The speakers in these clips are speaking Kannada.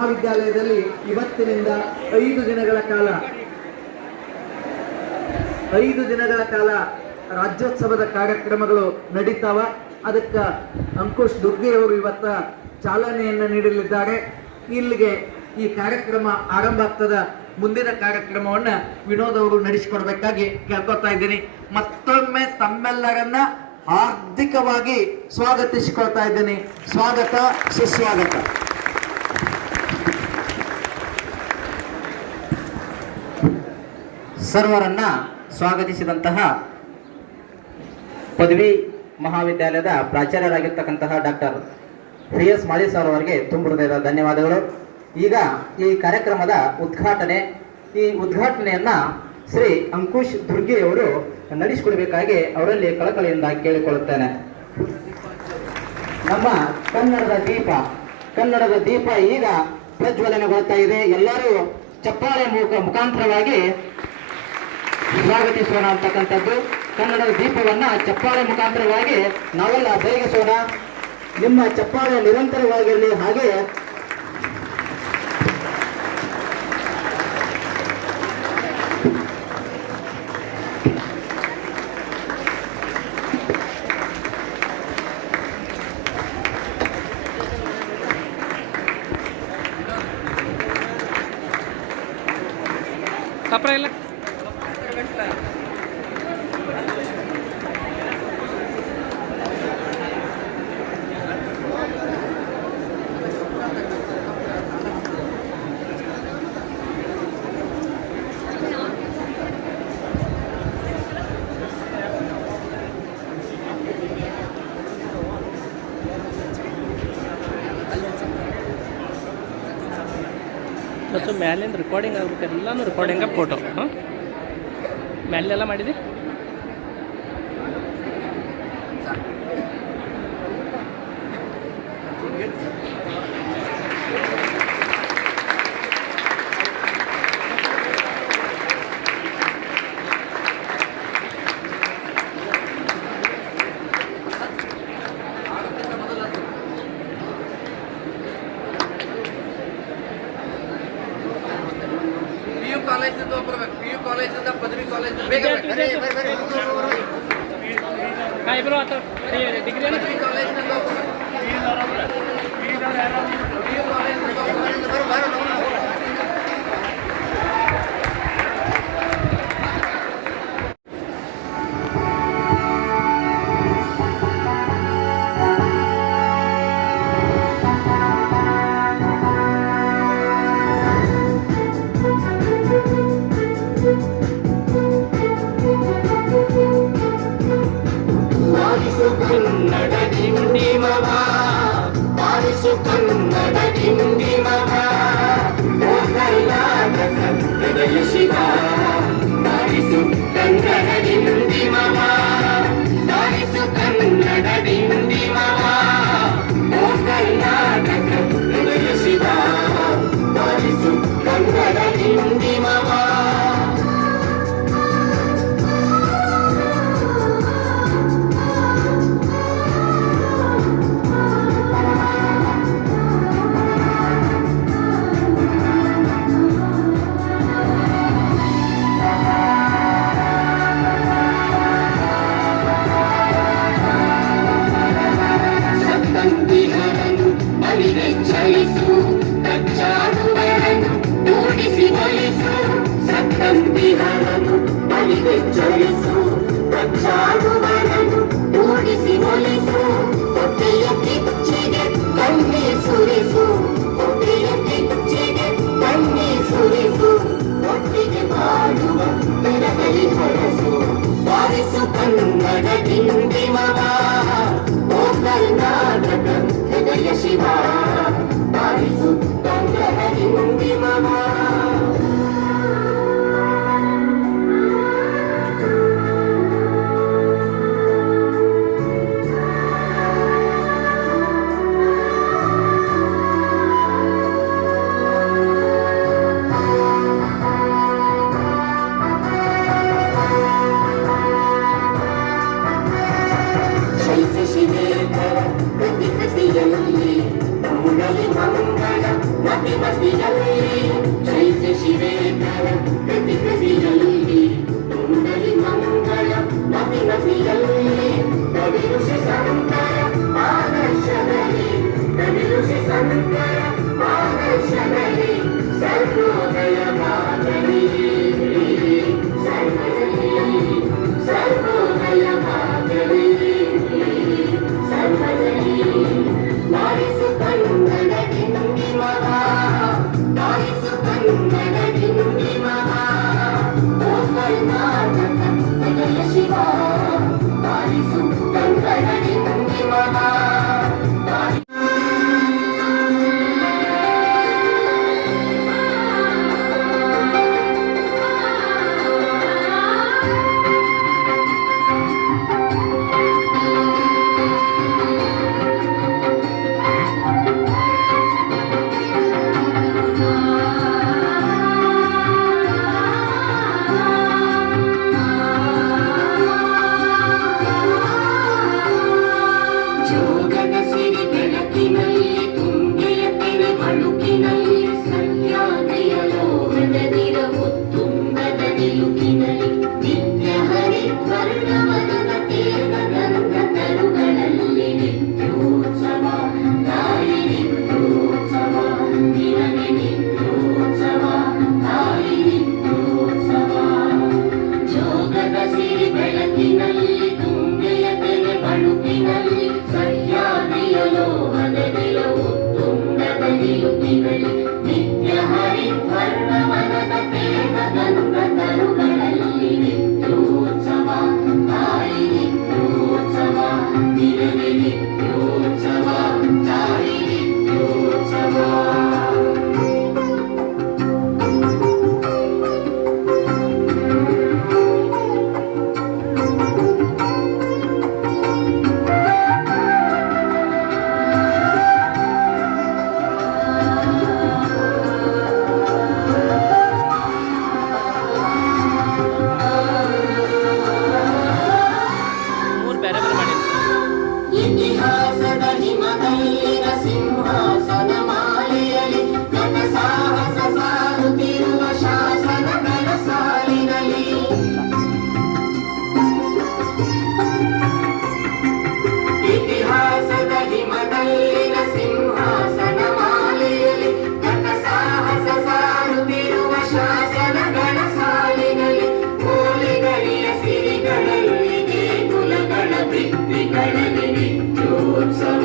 ಮಹಾವಿದ್ಯಾಲಯದಲ್ಲಿ ಇವತ್ತಿನಿಂದ 5 ದಿನಗಳ ಕಾಲ ರಾಜ್ಯೋತ್ಸವದ ಕಾರ್ಯಕ್ರಮಗಳು ನಡೀತಾವ. ಅದಕ್ಕೆ ಅಂಕುಶ್ ದುರ್ಗೆ ಅವರು ಇವತ್ತ ಚಾಲನೆಯನ್ನು ನೀಡಲಿದ್ದಾರೆ. ಇಲ್ಲಿಗೆ ಈ ಕಾರ್ಯಕ್ರಮ ಆರಂಭ ಆಗ್ತದ. ಮುಂದಿನ ಕಾರ್ಯಕ್ರಮವನ್ನ ವಿನೋದ್ ಅವರು ನಡೆಸಿಕೊಡ್ಬೇಕಾಗಿ ಕೇಳ್ಕೊತಾ ಇದ್ದೀನಿ. ಮತ್ತೊಮ್ಮೆ ತಮ್ಮೆಲ್ಲರನ್ನ ಹಾರ್ದಿಕವಾಗಿ ಸ್ವಾಗತಿಸಿಕೊಳ್ತಾ ಇದ್ದೀನಿ. ಸ್ವಾಗತ, ಸುಸ್ವಾಗತ. ಸರ್ವರನ್ನ ಸ್ವಾಗತಿಸಿದಂತಹ ಪದವಿ ಮಹಾವಿದ್ಯಾಲಯದ ಪ್ರಾಚಾರ್ಯರಾಗಿರ್ತಕ್ಕಂತಹ ಡಾಕ್ಟರ್ ಶ್ರೀಎಸ್ ಮಾಳಿ ಸರ್ ಅವರಿಗೆ ತುಂಬ ಹೃದಯದ ಧನ್ಯವಾದಗಳು. ಈಗ ಈ ಕಾರ್ಯಕ್ರಮದ ಈ ಉದ್ಘಾಟನೆಯನ್ನ ಶ್ರೀ ಅಂಕುಶ್ ದುರ್ಗೆ ಅವರು ನಡೆಸಿಕೊಡಬೇಕಾಗಿ ಅವರಲ್ಲಿ ಕಳಕಳಿಯಿಂದ ಕೇಳಿಕೊಳ್ಳುತ್ತೇನೆ. ನಮ್ಮ ಕನ್ನಡದ ದೀಪ ಈಗ ಪ್ರಜ್ವಲನೆಗೊಳ್ತಾ ಇದೆ. ಎಲ್ಲರೂ ಚಪ್ಪಾಳೆ ಮುಖಾಂತರವಾಗಿ ಸ್ವಾಗತಿಸೋಣ ಅಂತಕ್ಕಂಥದ್ದು. ಕನ್ನಡದ ದೀಪವನ್ನ ಚಪ್ಪಾಳೆ ಮುಖಾಂತರವಾಗಿ ನಾವೆಲ್ಲ ಬೇಗಿಸೋಣ. ನಿಮ್ಮ ಚಪ್ಪಾಳೆ ನಿರಂತರವಾಗಿರಲಿ. ಹಾಗೆ ಕಪ್ರ ಇಲ್ಲ ಮತ್ತು ಮ್ಯಾಲಿಂದ ರೆಕಾರ್ಡಿಂಗ್ ಆಗ್ಬೇಕು. ಎಲ್ಲನೂ ರೆಕಾರ್ಡಿಂಗ ಫೋಟೋ ಮ್ಯಾಲೆಲ್ಲ ಮಾಡಿದೆ. ಪದವಿ ಕಾಲೇಜ್ ಬೇಗ ಇಬ್ಬರು ಆತ ಡಿಗ್ರಿ ಕನ್ನಡ ಡಿಂಡಿಮವ ಬಾರಿಸು ಕನ್ನಡ ಡಿಂಡಿಮವ ಓ ಕರ್ನಾಟಕ ಹೃದಯ ಶಿವ ಬಾರಿಸು ಕನ್ನಡ ಡಿಂಡಿಮವ ಬಾರಿಸು ಕನ್ನಡ ಡಿಂಡಿಮವ ಓ ಕರ್ನಾಟಕ ಹೃದಯ ಶಿವ ಬಾರಿಸು ಕನ್ನಡ ಡಿಂಡಿಮವ ಚಲಿಸು ಕಚ್ಚಾಡುವರನ್ನು ಓಡಿಸಿ ಒಲಿಸು ಸತ್ತಂತಿಹರನು ಬಲಿಗೆ ಚಲಿಸು ಕಚ್ಚಾಡುವರನ್ನು ಓಡಿಸಿ ಒಲಿಸು ಹೊಟ್ಟೆಯ ಕಿಚ್ಚಿಗೆ ಕಣ್ಣೀರ್ ಸುರಿಸು ಹೊಟ್ಟೆಯ ಕಿಚ್ಚಿಗೆ ಕಣ್ಣೀರ್ ಸುರಿಸು ಒಟ್ಟಿಗೆ ಬಾಳುವ ಬೆಳಗಲಿ ಹೊರಸು ಬಾರಿಸು ಕನ್ನಡ ಡಿಂಡಿಮವ ಓ ಕರ್ನಾಟಕ ಹೃದಯ ಶಿವ ಬಾರಿಸು ಕನ್ನಡ ಡಿಂಡಿಮವ ಕೃತಿಯಲ್ಲಿ ಚೈತ್ಯ ಶಿವೇತರ ಕೃತಿ ಕೃತಿಯಲ್ಲಿ ಕುಂಡಲಿ ಮಂಗಳ ಮತಿ ಮತಿಯಲ್ಲಿ ಕವಿ ಋಷಿ ಸಂತರ ಆದರ್ಶದಲ್ಲಿ ಕವಿ ಋಷಿ ಸಂತರ ಆದರ್ಶದಲ್ಲಿ ಸರ್ವೋದಯ ಮಾತಲಿ ಸರ್ವೋದಯ ಮಾತಲಿ ಸರ್ವದಲ್ಲಿ ಬಾರಿಸು ಕನ್ನಡ ಗಿಂಡಿ ಮಹಾ ಬಾರಿಸು ಕನ್ನಡ ಗಿಂಡಿ ಮಹಾ ಓ ಕರ್ನಾಟಕ ಹೃದಯ ಶಿವ ಬಾರಿಸು ಕನ್ನಡ ಗಿಂಡಿ ಮಹಾ ಜೋಗದ ಸಿರಿ ಬೆಳಕಿನಲ್ಲಿ ತುಂಗೆಯ ತೆರೆ ಬಳುಕಿನಲ್ಲಿ ಸಹ್ಯಾದ್ರಿಯ ಲೋಹದದಿರ ಉತ್ತುಂಗದ ನಿಲುಕಿನಲ್ಲಿ ನಿತ್ಯ ಹರಿದ್ವರ್ಣವನದ ತೇನ ಗಂಧ ತರುಗಳಲ್ಲಿ ನಿತ್ಯೋತ್ಸವ ತಾಯಿ ನಿತ್ಯೋತ್ಸವ ನಿನಗೆ ನಿತ್ಯೋತ್ಸವ ತಾಯಿ ನಿತ್ಯೋತ್ಸವ ಜೋಗದ ಸಿರಿ ಬೆಳಕಿನಲ್ಲಿ ತುಂಗೆಯ ತೆರೆ ಬಳುಕಿನಲ್ಲಿ ಸಹ್ಯಾದ್ರಿಯ ಲೋಹದ ನಿಲವು ತುಂಗದ ನಿಲುಕಿನಲ್ಲಿ ನಿತ್ಯ ಹರಿದ್ವರ್ಣವನದ ತೇನ ಗಂಧ ತರುಗಳಲ್ಲಿ ನಿತ್ಯೋತ್ಸವ ತಾಯಿ ನಿತ್ಯೋತ್ಸವ ನಿನಗೆ ನಿತ್ಯೋತ್ಸವ ತಾಯಿ ನಿತ್ಯೋತ್ಸವ ಮೂರು ಬೇರೆ ಬೇರೆ ಮಾಡಿದ್ರು. ಇತಿಹಾಸದ ಹಿಮದಲ್ಲಿನ ಸಿಂಹಾಸನ ಮಾಲೆಯಲ್ಲಿ ನನ್ನ ಸಾಹಸ ಸಾರುತ್ತಿರುವ ಶಾಸನಗಳ ಸಾಲಿನಲ್ಲಿ ಇತಿಹಾಸದ ಹಿಮದಲ್ಲಿನ ಸಿಂಹಾಸನ ಮಾಲೆಯಲ್ಲಿ ನನ್ನ ಸಾಹಸ ಸಾರುತ್ತಿರುವ ಶಾಸನಗಳ ಸಾಲಿನಲ್ಲಿ ಮೂಲೆಗಳಿಯ ಸಿರಿಗಳಲ್ಲಿ ದೇಗುಲಗಳ ಭಿತ್ತಿಗಳಲ್ಲಿ ನಿತ್ಯೋತ್ಸವ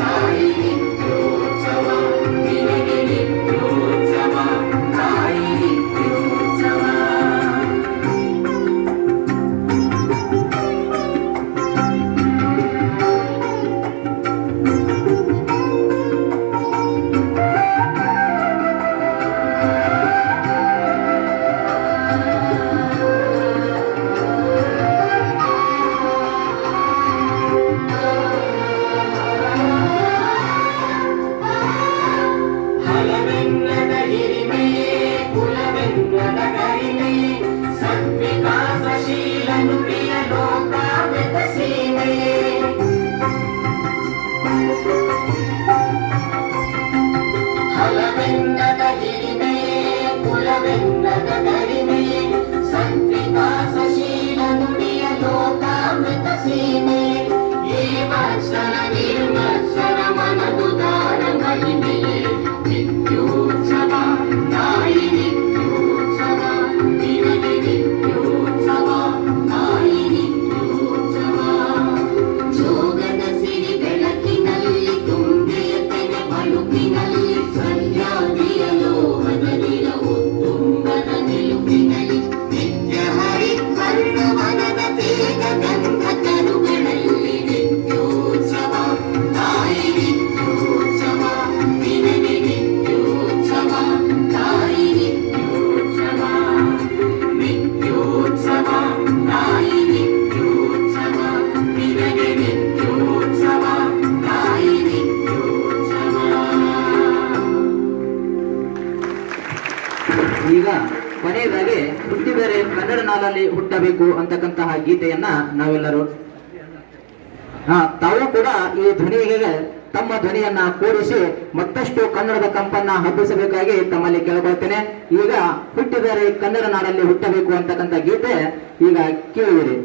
ತಾಯಿ ನಿತ್ಯೋತ್ಸವ ನಿನಗೆ ನಿತ್ಯೋತ್ಸವ ತಾಯಿ ನಿತ್ಯೋತ್ಸವ ಹಲವೆನ್ನದ ಹಿರಿಮೆಯೇ ಕುಲವೆನ್ನದ ಗರಿಮೆಯೇ ಸದ್ವಿಕಾಸಶೀಲ ನುಡಿಯ ಲೋಕಾಮೃತ ಸೀಮೆಯೇ ಹಲವೆನ್ನದ ಹಿರಿಮೆಯೇ ಕುಲವೆನ್ನದ ಗರಿಮೆಯೇ ಸದ್ವಿಕಾಸಶೀಲ ನುಡಿಯ ಲೋಕಾಮೃತ ಸೀಮೆಯೇ ಈ ವತ್ಸರ ನಿರ್ಮತ್ಸರ ಮನದುದಾರ ಮಹಿಮೆಯೇ ನಿತ್ಯೋತ್ಸವ ತಾಯಿ ನಿತ್ಯೋತ್ಸವ ನಿನಗೆ ನಿತ್ಯೋತ್ಸವ ತಾಯಿ ನಿತ್ಯೋತ್ಸವ ಜೋಗದ ಸಿರಿ ಬೆಳಕಿನಲ್ಲಿ ತುಂಗೆಯ ತೆರೆ ಬಳುಕಿನಲ್ಲಿ ಸಹ್ಯಾದ್ರಿಯ ಲೋಹದ ನಿಲವು ತುಂಗದ ನಿಲುಕಿನಲ್ಲಿ ನಿತ್ಯ ಹರಿದ್ವರ್ಣವನದ ತೇಗ ಗಂಧ ತರುಗಳಲ್ಲಿ ನಿತ್ಯೋತ್ಸವ ತಾಯಿ ನಿತ್ಯೋತ್ಸವ ನಿನಗೆ ನಿತ್ಯೋತ್ಸವ ತಾಯಿ ನಿತ್ಯೋತ್ಸವ ನಿತ್ಯೋತ್ಸವ ತಾಯಿ ನಿತ್ಯೋತ್ಸವ ನಿನಗೆ ನಿತ್ಯೋತ್ಸವ ತಾಯಿ ನಿತ್ಯೋತ್ಸವ. ಈಗ ಕೊನೆಯದಾಗಿ ಹುಟ್ಟಿದರೆ ಕನ್ನಡ ನಾಡಲ್ಲಿ ಹುಟ್ಟಬೇಕು ಅಂತಕ್ಕಂತಹ ಗೀತೆಯನ್ನ ನಾವೆಲ್ಲರೂ ತಾವು ಕೂಡ ಈ ಧ್ವನಿಗೆ ತಮ್ಮ ಧ್ವನಿಯನ್ನ ಕೂಡಿಸಿ ಮತ್ತಷ್ಟು ಕನ್ನಡದ ಕಂಪನ್ನ ಹಬ್ಬಿಸಬೇಕಾಗಿ ತಮ್ಮಲ್ಲಿ ಕೇಳ್ಕೊಳ್ತೇನೆ. ಈಗ ಹುಟ್ಟಿದರೆ ಕನ್ನಡ ನಾಡಲ್ಲಿ ಹುಟ್ಟಬೇಕು ಅಂತಕ್ಕಂಥ ಗೀತೆ ಈಗ ಕೇಳಿದಿರಿ.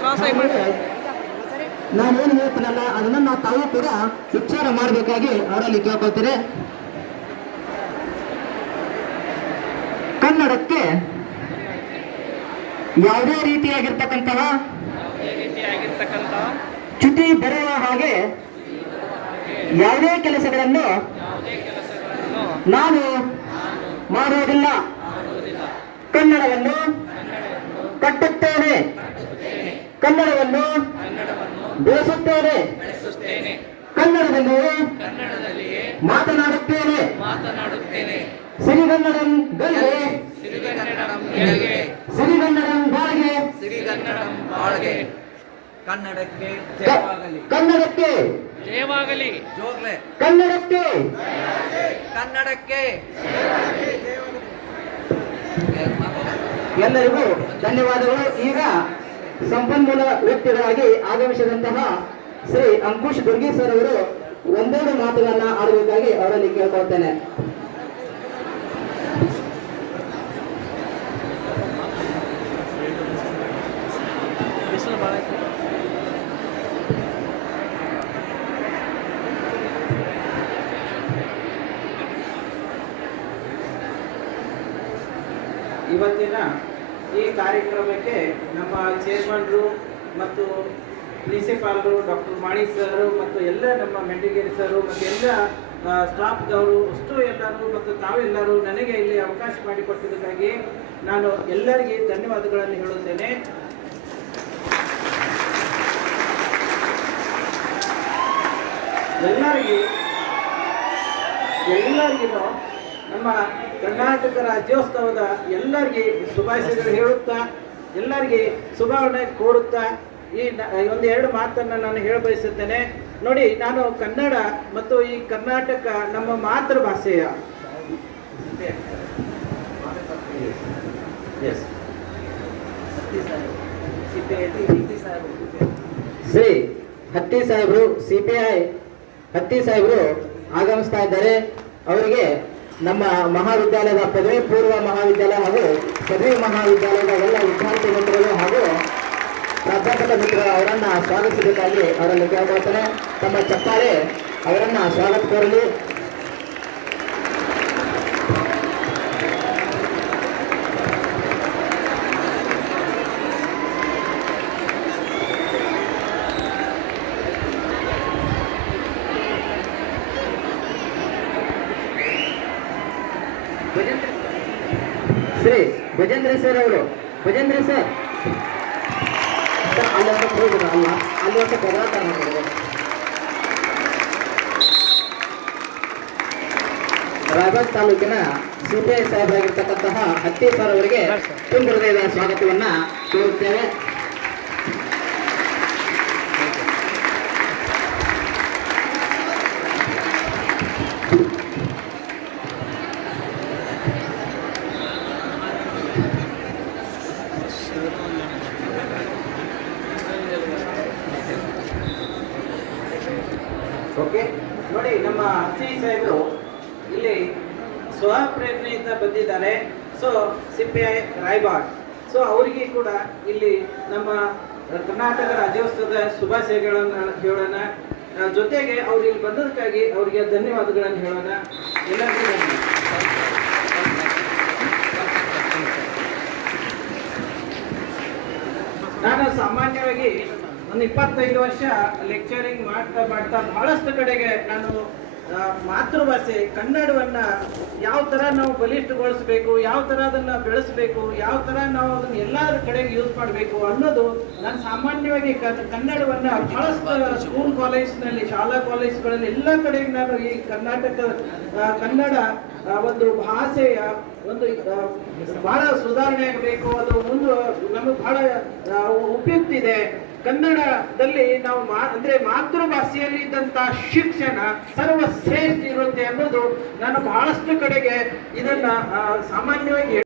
ಕ್ರಾಸ್ ಆಗಿ ಮಾಡಿ. ನಾನೇನು ಹೇಳ್ತೀನಲ್ಲ ಅದನ್ನ ತಾವು ಕೂಡ ವಿಚಾರ ಮಾಡಬೇಕಾಗಿ ಅವರಲ್ಲಿ ಕೇಳ್ಕೊಳ್ತೀರಿ. ಕನ್ನಡಕ್ಕೆ ಯಾವುದೇ ರೀತಿಯಾಗಿರ್ತಕ್ಕಂತಹ ಚ್ಯುತಿ ಬರೆಯುವ ಹಾಗೆ ಯಾವುದೇ ಕೆಲಸಗಳನ್ನು ನಾನು ಮಾಡುವುದಿಲ್ಲ. ಕನ್ನಡವನ್ನು ಕಟ್ಟುತ್ತೇನೆ, ಕನ್ನಡವನ್ನು ಬೆಳೆಸುತ್ತೇನೆ, ಕನ್ನಡದಲ್ಲಿಯೇ ಮಾತನಾಡುತ್ತೇನೆ. ಸಿರಿಗನ್ನಡಂ ಗಳಿಗೆ, ಸಿರಿಗನ್ನಡಂ ಬಾಳ್ಗೆ, ಕನ್ನಡಕ್ಕೆ ಜಯವಾಗಲಿ, ಕನ್ನಡಕ್ಕೆ ಜಯವಾಗಲಿ, ಜೋಗ್ಲೆ ಕನ್ನಡಕ್ಕೆ ಕನ್ನಡಕ್ಕೆ. ಎಲ್ಲರಿಗೂ ಧನ್ಯವಾದಗಳು. ಈಗ ಸಂಪನ್ಮೂಲ ವ್ಯಕ್ತಿಗಳಾಗಿ ಆಗಮಿಸಿದಂತಹ ಶ್ರೀ ಅಂಕುಶ್ ದುರ್ಗಿ ಸರ್ ಅವರು ಒಂದೆರಡು ಮಾತುಗಳನ್ನ ಆಡಬೇಕಾಗಿ ಅವರಲ್ಲಿ ಕೇಳ್ಕೊಳ್ತೇನೆ. ಬಿಸಿಲು ಭಾಳ ಐತೆ. ಇವತ್ತಿನ ಈ ಕಾರ್ಯಕ್ರಮಕ್ಕೆ ನಮ್ಮ ಚೇರ್ಮನ್ರು ಮತ್ತು ಪ್ರಿನ್ಸಿಪಾಲ್ರು ಡಾಕ್ಟರ್ ಮಾಣಿ ಸರ್ ಮತ್ತು ಎಲ್ಲ ನಮ್ಮ ಮೆಂಡಿಗೇರಿ ಸರು ಮತ್ತು ಎಲ್ಲ ಸ್ಟಾಫ್ದವರು ಅಷ್ಟು ಎಲ್ಲರೂ ಮತ್ತು ತಾವೆಲ್ಲರೂ ನನಗೆ ಇಲ್ಲಿ ಅವಕಾಶ ಮಾಡಿಕೊಟ್ಟಿದ್ದಕ್ಕಾಗಿ ನಾನು ಎಲ್ಲರಿಗೆ ಧನ್ಯವಾದಗಳನ್ನು ಹೇಳುತ್ತೇನೆ. ಎಲ್ಲರಿಗೂ ನಮ್ಮ ಕರ್ನಾಟಕ ರಾಜ್ಯೋತ್ಸವದ ಎಲ್ಲರಿಗೆ ಶುಭಾಶಯಗಳು ಹೇಳುತ್ತಾ ಎಲ್ಲರಿಗೆ ಶುಭಾವಣೆ ಕೋರುತ್ತಾ ಒಂದೆರಡು ಮಾತನ್ನು ನಾನು ಹೇಳ ಬಯಸುತ್ತೇನೆ. ನೋಡಿ, ನಾನು ಕನ್ನಡ ಮತ್ತು ಈ ಕರ್ನಾಟಕ ನಮ್ಮ ಮಾತೃಭಾಷೆಯ ಶ್ರೀ ಹತ್ತಿ ಸಾಹೇಬರು ಸಿಪಿಐ ಹತ್ತಿ ಸಾಹೇಬರು ಆಗಮಿಸ್ತಾ ಇದ್ದಾರೆ. ಅವರಿಗೆ ನಮ್ಮ ಮಹಾವಿದ್ಯಾಲಯದ ಪದವಿ ಪೂರ್ವ ಮಹಾವಿದ್ಯಾಲಯ ಹಾಗೂ ಪದವಿ ಮಹಾವಿದ್ಯಾಲಯದ ಎಲ್ಲ ವಿದ್ಯಾರ್ಥಿ ಮಿತ್ರರು ಹಾಗೂ ಪ್ರಾಧ್ಯಾಪಕ ಮಿತ್ರರು ಅವರನ್ನ ಸ್ವಾಗತಿಸಬೇಕಾಗಿ ಅವರಲ್ಲಿ ಕೇಳ್ಕೊಳ್ತಾನೆ. ತಮ್ಮ ಚಪ್ಪಾಳೆ ಅವರನ್ನ ಸ್ವಾಗತ ಕೋರಲಿ. ಶ್ರೀ ಭಜೇಂದ್ರ ಸರ್ ಅವರು, ಭಜೇಂದ್ರ ಸರ್ ಅಲ್ಲಿ ಒಂದು ಹೋಗಿದ್ರು ಅಲ್ಲ, ಅಲ್ಲಿ ಒಂದು ಪದಾರ್ಥ ಮಾಡಿದ್ರು. ರಾಯಬಾಗ್ ತಾಲೂಕಿನ ಸಿಪಿಐ ಸಾಹೇಬರಾಗಿರ್ತಕ್ಕಂತಹ ಹತ್ತಿ ಸರ್ ಅವರಿಗೆ ತುಂಬ ಹೃದಯದ ಸ್ವಾಗತವನ್ನ ಕೋರುತ್ತೇವೆ. ಓಕೆ, ನೋಡಿ, ನಮ್ಮ ಹತ್ತಿ ಸಾಹೇಬರು ಇಲ್ಲಿ ಸ್ವಪ್ರೇರಣೆಯಿಂದ ಬಂದಿದ್ದಾರೆ. ಸೊ ಸಿಪಿಐ ರಾಯಬಾಗ್, ಸೊ ಅವರಿಗೆ ಕೂಡ ಇಲ್ಲಿ ನಮ್ಮ ಕರ್ನಾಟಕ ರಾಜ್ಯೋತ್ಸವದ ಶುಭಾಶಯಗಳನ್ನು ಹೇಳೋಣ. ಜೊತೆಗೆ ಅವ್ರು ಇಲ್ಲಿ ಬಂದದಕ್ಕಾಗಿ ಅವರಿಗೆ ಧನ್ಯವಾದಗಳನ್ನು ಹೇಳೋಣ. ಎಲ್ಲರಿಗೂ ನಾನು ಸಾಮಾನ್ಯವಾಗಿ ಒಂದು 25 ವರ್ಷ ಲೆಕ್ಚರಿಂಗ್ ಮಾಡ್ತಾ ಬಹಳಷ್ಟು ಕಡೆಗೆ ನಾನು ಮಾತೃಭಾಷೆ ಕನ್ನಡವನ್ನ ಯಾವ ತರ ನಾವು ಬಲಿಷ್ಠಗೊಳಿಸಬೇಕು, ಯಾವ ತರ ಅದನ್ನ ಬೆಳೆಸಬೇಕು, ಯಾವ ತರ ನಾವು ಅದನ್ನ ಎಲ್ಲರ ಕಡೆಗೆ ಯೂಸ್ ಮಾಡಬೇಕು ಅನ್ನೋದು ನಾನು ಸಾಮಾನ್ಯವಾಗಿ ಕನ್ನಡವನ್ನ ಬಹಳಷ್ಟು ಸ್ಕೂಲ್ ಕಾಲೇಜ್ನಲ್ಲಿ, ಶಾಲಾ ಕಾಲೇಜ್ಗಳಲ್ಲಿ ಎಲ್ಲ ಕಡೆಗೆ ನಾನು ಈ ಕನ್ನಡ ಒಂದು ಭಾಷೆಯ ಒಂದು ಬಹಳ ಸುಧಾರಣೆ ಆಗಬೇಕು, ಅದು ಮುಂದೆ ನಮಗೆ ಬಹಳ ಉಪಯುಕ್ತ ಇದೆ. ಕನ್ನಡದಲ್ಲಿ ನಾವು ಅಂದ್ರೆ ಮಾತೃಭಾಷೆಯಲ್ಲಿ ಇದ್ದಂತಹ ಶಿಕ್ಷಣ ಸರ್ವಶ್ರೇಷ್ಠ ಇರುತ್ತೆ ಅನ್ನೋದು ನಾನು ಬಹಳಷ್ಟು ಕಡೆಗೆ ಇದನ್ನ ಸಾಮಾನ್ಯವಾಗಿ